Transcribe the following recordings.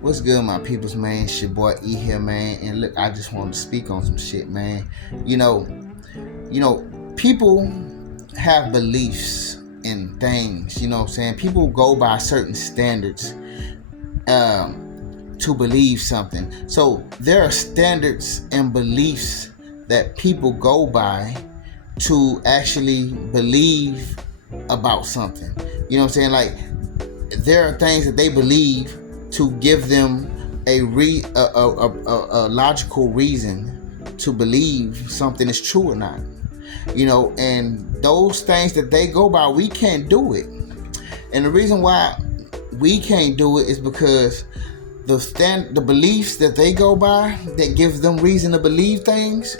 What's good, my peoples, man? It's your boy E here, man. And look, I just wanted to speak on some shit, man. You know, people have beliefs in things. You know what I'm saying? People go by certain standards to believe something. So there are standards and beliefs that people go by to actually believe about something. You know what I'm saying? Like, there are things that they believe to give them a logical reason to believe something is true or not. And those things that they go by, we can't do it. And the reason why we can't do it is because the beliefs that they go by that gives them reason to believe things,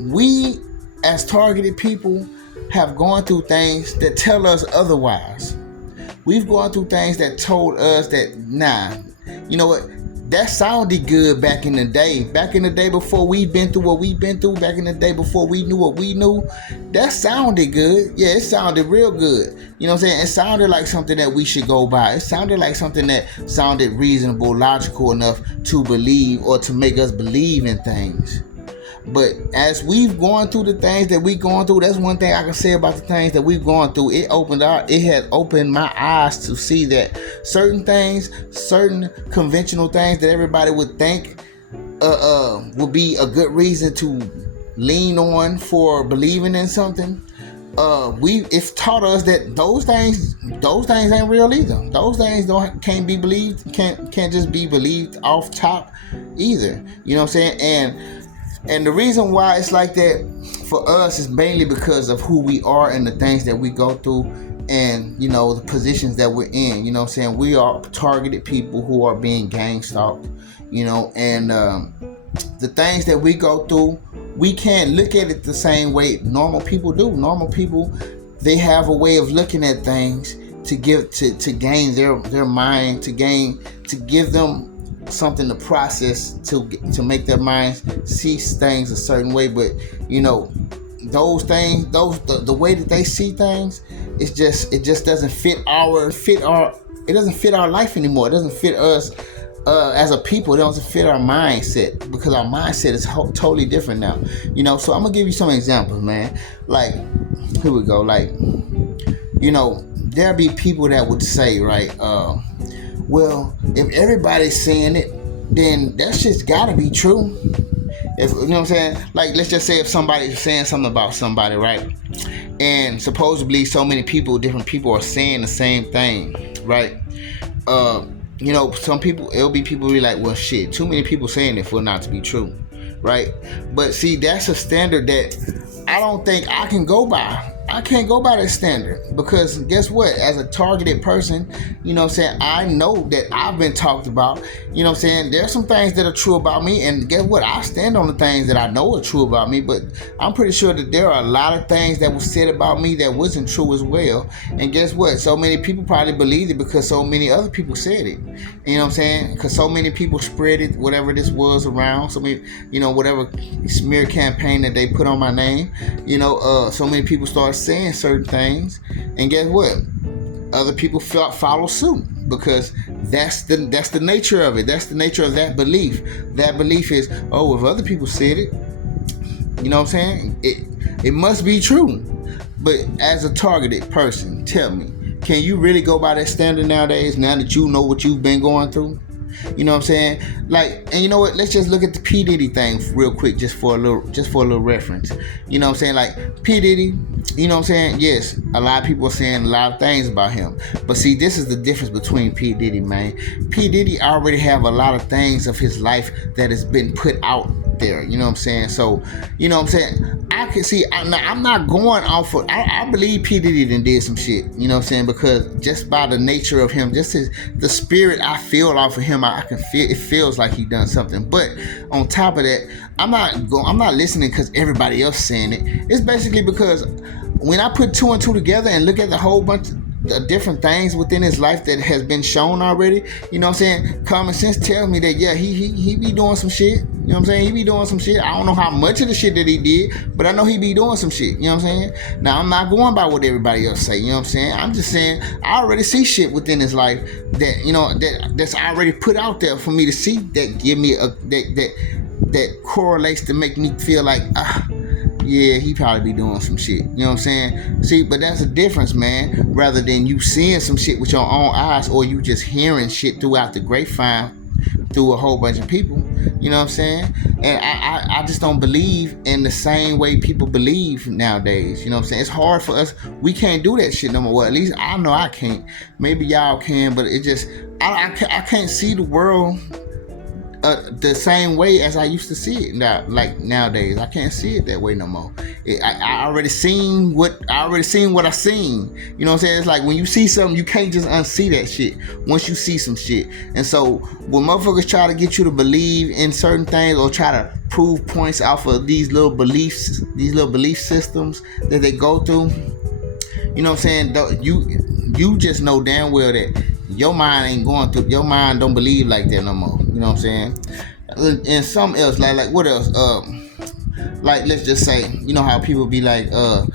we as targeted people have gone through things that tell us otherwise. We've gone through things that told us that, nah, you know what, that sounded good back in the day. Back in the day before we've been through what we've been through, back in the day before we knew what we knew, that sounded good. Yeah, it sounded real good. You know what I'm saying? It sounded like something that we should go by. It sounded like something that sounded reasonable, logical enough to believe or to make us believe in things. But as we've gone through the things that we've gone through, that's one thing I can say about the things that we've gone through. It has opened my eyes to see that certain things, certain conventional things that everybody would think would be a good reason to lean on for believing in something. It's taught us that those things ain't real either. Those things can't be believed, can't just be believed off top either. You know what I'm saying? And the reason why it's like that for us is mainly because of who we are and the things that we go through and, the positions that we're in. You know what I'm saying? We are targeted people who are being gang stalked, and the things that we go through, we can't look at it the same way normal people do. Normal people, they have a way of looking at things to gain their mind, to give them something to process, to make their minds see things a certain way. But those things, the way that they see things, it just doesn't fit our life anymore. It doesn't fit us as a people. It doesn't fit our mindset, because our mindset is totally different now. So I'm gonna give you some examples, man. Like, here we go. Like, there'll be people that would say, right, well, if everybody's saying it, then that shit's gotta be true. If you know what I'm saying? Like, let's just say if somebody's saying something about somebody, right? And supposedly so many different people are saying the same thing, right? Some people, it'll be people who be like, well, shit, too many people saying it for it not to be true, right? But see, that's a standard that I don't think I can go by. I can't go by that standard, because guess what? As a targeted person, I know that I've been talked about. There's some things that are true about me, and guess what? I stand on the things that I know are true about me, but I'm pretty sure that there are a lot of things that were said about me that wasn't true as well. And guess what? So many people probably believed it because so many other people said it. You know what I'm saying? Because so many people spread it, whatever this was around. So many, whatever smear campaign that they put on my name, so many people started saying certain things, and guess what? Other people follow suit, because that's the nature of it. That's the nature of that belief. That belief is, oh, if other people said it, you know what I'm saying? It must be true. But as a targeted person, tell me, can you really go by that standard nowadays? Now that you know what you've been going through. You know what I'm saying? Like, and you know what? Let's just look at the P. Diddy thing real quick, just for a little reference. You know what I'm saying? Like, P. Diddy, you know what I'm saying? Yes, a lot of people are saying a lot of things about him. But see, this is the difference between P. Diddy, man. P. Diddy already have a lot of things of his life that has been put out there. You know what I'm saying? So, you know what I'm saying? I can see, I'm not going off of, I believe P. Diddy did some shit. You know what I'm saying? Because just by the nature of him, just the spirit I feel off of him, I can feel, it feels like he done something. But on top of that, I'm not listening because everybody else saying it. It's basically because when I put two and two together and look at the whole bunch of different things within his life that has been shown already, you know what I'm saying? Common sense tells me that, yeah, he be doing some shit. You know what I'm saying? He be doing some shit. I don't know how much of the shit that he did, but I know he be doing some shit. You know what I'm saying? Now, I'm not going by what everybody else say. You know what I'm saying? I'm just saying I already see shit within his life that, you know, that's already put out there for me to see, that give me that correlates to make me feel like, yeah, he probably be doing some shit. You know what I'm saying? See, but that's a difference, man. Rather than you seeing some shit with your own eyes, or you just hearing shit throughout the grapevine through a whole bunch of people. You know what I'm saying? And I just don't believe in the same way people believe nowadays. You know what I'm saying? It's hard for us. We can't do that shit no more. Well, at least I know I can't. Maybe y'all can, but it just, I can't see the world the same way as I used to see it now. Like nowadays, I can't see it that way no more. I already seen what I seen. You know what I'm saying? It's like when you see something, you can't just unsee that shit once you see some shit. And so when motherfuckers try to get you to believe in certain things, or try to prove points off of these little belief systems that they go through, you know what I'm saying? You just know damn well that your mind ain't going through. Your mind don't believe like that no more. You know what I'm saying? And something else, like what else? Like let's just say, you know how people be like, oh,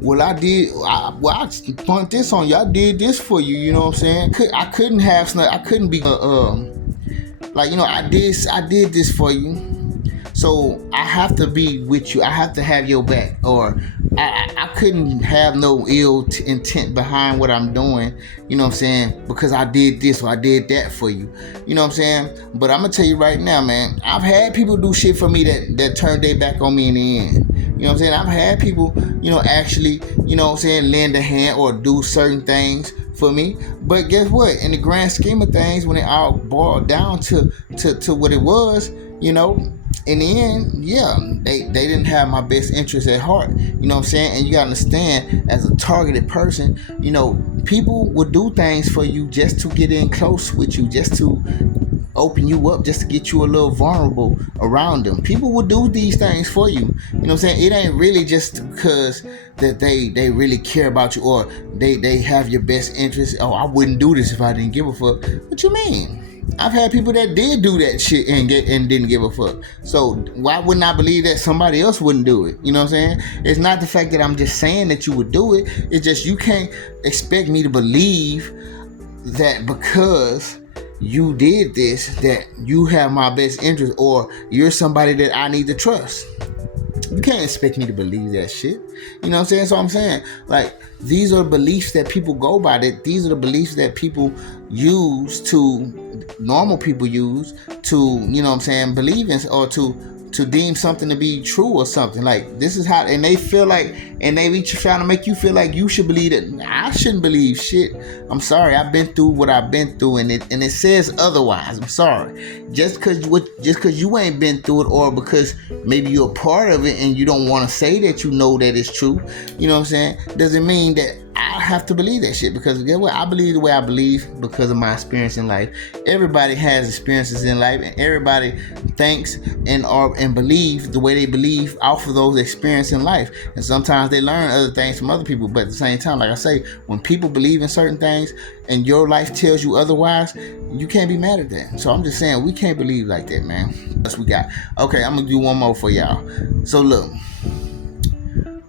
well I point this on you. I did this for you. You know what I'm saying? I couldn't have. I couldn't be like, you know, I did this for you. So I have to be with you. I have to have your back, or I couldn't have no ill intent behind what I'm doing. You know what I'm saying? Because I did this or I did that for you. You know what I'm saying? But I'm gonna tell you right now, man. I've had people do shit for me that turned their back on me in the end. You know what I'm saying? I've had people, you know, actually, you know what I'm saying, lend a hand or do certain things for me. But guess what? In the grand scheme of things, when it all boiled down to what it was, you know, in the end, yeah, they didn't have my best interest at heart. You know what I'm saying? And you gotta understand, as a targeted person, you know, people will do things for you just to get in close with you, just to open you up, just to get you a little vulnerable around them. People will do these things for you. You know what I'm saying? It ain't really just because that they really care about you, or they have your best interest. Oh, I wouldn't do this if I didn't give a fuck. What you mean? I've had people that did do that shit and didn't give a fuck. So why wouldn't I believe that somebody else wouldn't do it? You know what I'm saying? It's not the fact that I'm just saying that you would do it. It's just you can't expect me to believe that because you did this, that you have my best interest, or you're somebody that I need to trust. You can't expect me to believe that shit. You know what I'm saying? So I'm saying, like, these are beliefs that people go by. These are the beliefs that people use normal people use to, you know what I'm saying, believe in, or to deem something to be true or something. Like, this is how, and they feel like, and they be trying to make you feel like you should believe it. I shouldn't believe shit. I'm sorry. I've been through what I've been through, and it says otherwise. I'm sorry. Just because you ain't been through it, or because maybe you're a part of it and you don't want to say that you know that it's true, you know what I'm saying, doesn't mean that I have to believe that shit. Because guess what? I believe the way I believe because of my experience in life. Everybody has experiences in life, and everybody thinks and believe the way they believe off of those experiences in life. And sometimes they learn other things from other people. But at the same time, like I say, when people believe in certain things and your life tells you otherwise, you can't be mad at that. So I'm just saying, we can't believe like that, man. That's what we got. Okay, I'm gonna do one more for y'all. So look,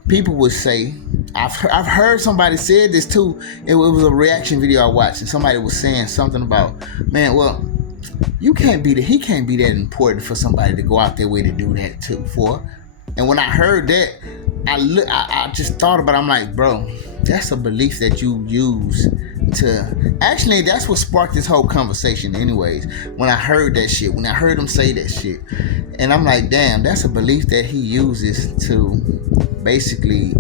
people would say, I've heard somebody said this too. It was a reaction video I watched, and somebody was saying something about, man, well, he can't be that important for somebody to go out their way to do that for. And when I heard that, I just thought about it. I'm like, bro, that's a belief that you use to, actually, that's what sparked this whole conversation anyways. When I heard that shit, when I heard him say that shit, and I'm like, damn, that's a belief that he uses to basically,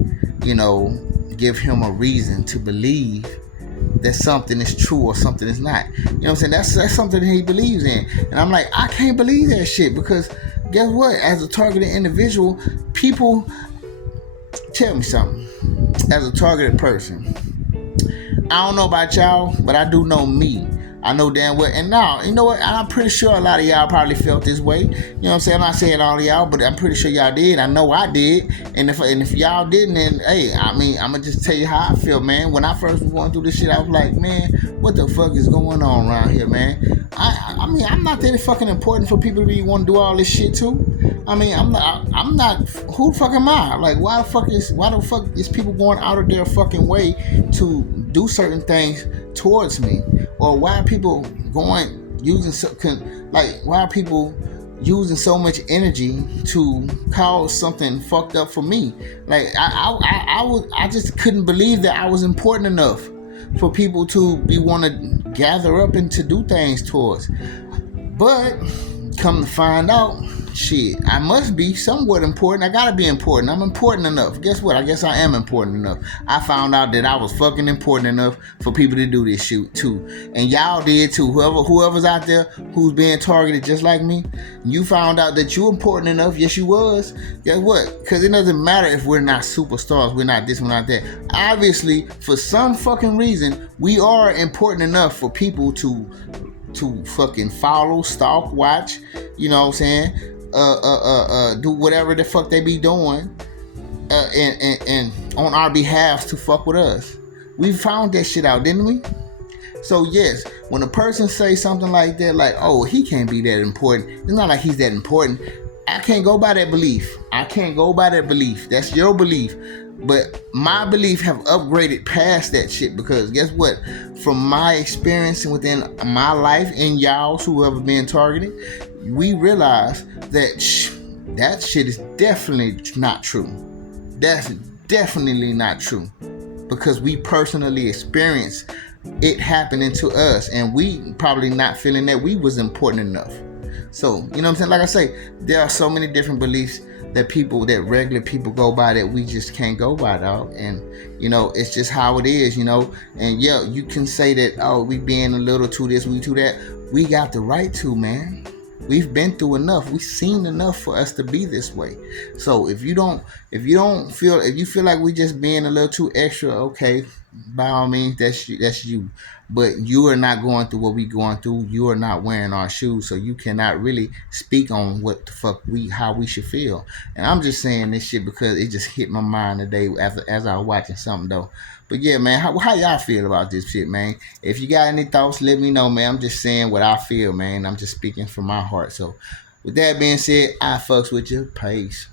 you know, give him a reason to believe that something is true or something is not. You know what I'm saying? That's something that he believes in. And I'm like, I can't believe that shit, because guess what? As a targeted individual, people, tell me something. As a targeted person, I don't know about y'all, but I do know me. I know damn well. And now, you know what? I'm pretty sure a lot of y'all probably felt this way. You know what I'm saying? I'm not saying all of y'all, but I'm pretty sure y'all did. I know I did. And if y'all didn't, then hey, I mean, I'm gonna just tell you how I feel, man. When I first was going through this shit, I was like, man, what the fuck is going on around here, man? I mean, I'm not that fucking important for people to be want to do all this shit too. I mean, I'm not. Who the fuck am I? Like, why the fuck is people going out of their fucking way to do certain things towards me, or why are people going why are people using so much energy to cause something fucked up for me? Like, I just couldn't believe that I was important enough for people to be want to gather up and to do things towards. But come to find out, shit, I must be somewhat important. I gotta be important. I'm important enough. Guess what? I guess I am important enough. I found out that I was fucking important enough for people to do this shit too. And y'all did too. Whoever's out there who's being targeted just like me, you found out that you important enough. Yes, you was. Guess what? Because it doesn't matter if we're not superstars. We're not this, we're not that. Obviously, for some fucking reason, we are important enough for people to fucking follow, stalk, watch, you know what I'm saying? Do whatever the fuck they be doing, and on our behalf to fuck with us. We found that shit out, didn't we? So yes, when a person says something like that, like, oh, he can't be that important, it's not like he's that important. I can't go by that belief. That's your belief. But my belief have upgraded past that shit, because guess what? From my experience within my life and y'all's who ever been targeted, we realize that that shit is definitely not true. That's definitely not true, because we personally experienced it happening to us, and we probably not feeling that we was important enough. So, you know what I'm saying? Like I say, there are so many different beliefs that regular people go by that we just can't go by, dog. And, you know, it's just how it is, you know. And yeah, you can say that, oh, we being a little too this, we too that. We got the right to, man. We've been through enough. We've seen enough for us to be this way. So if you feel like we just being a little too extra, okay, by all means, that's you. But you are not going through what we going through. You are not wearing our shoes, so you cannot really speak on what the fuck how we should feel. And I'm just saying this shit because it just hit my mind today as I was watching something though. But yeah, man, how y'all feel about this shit, man? If you got any thoughts, let me know, man. I'm just saying what I feel, man. I'm just speaking from my heart. So with that being said, I fucks with you. Peace.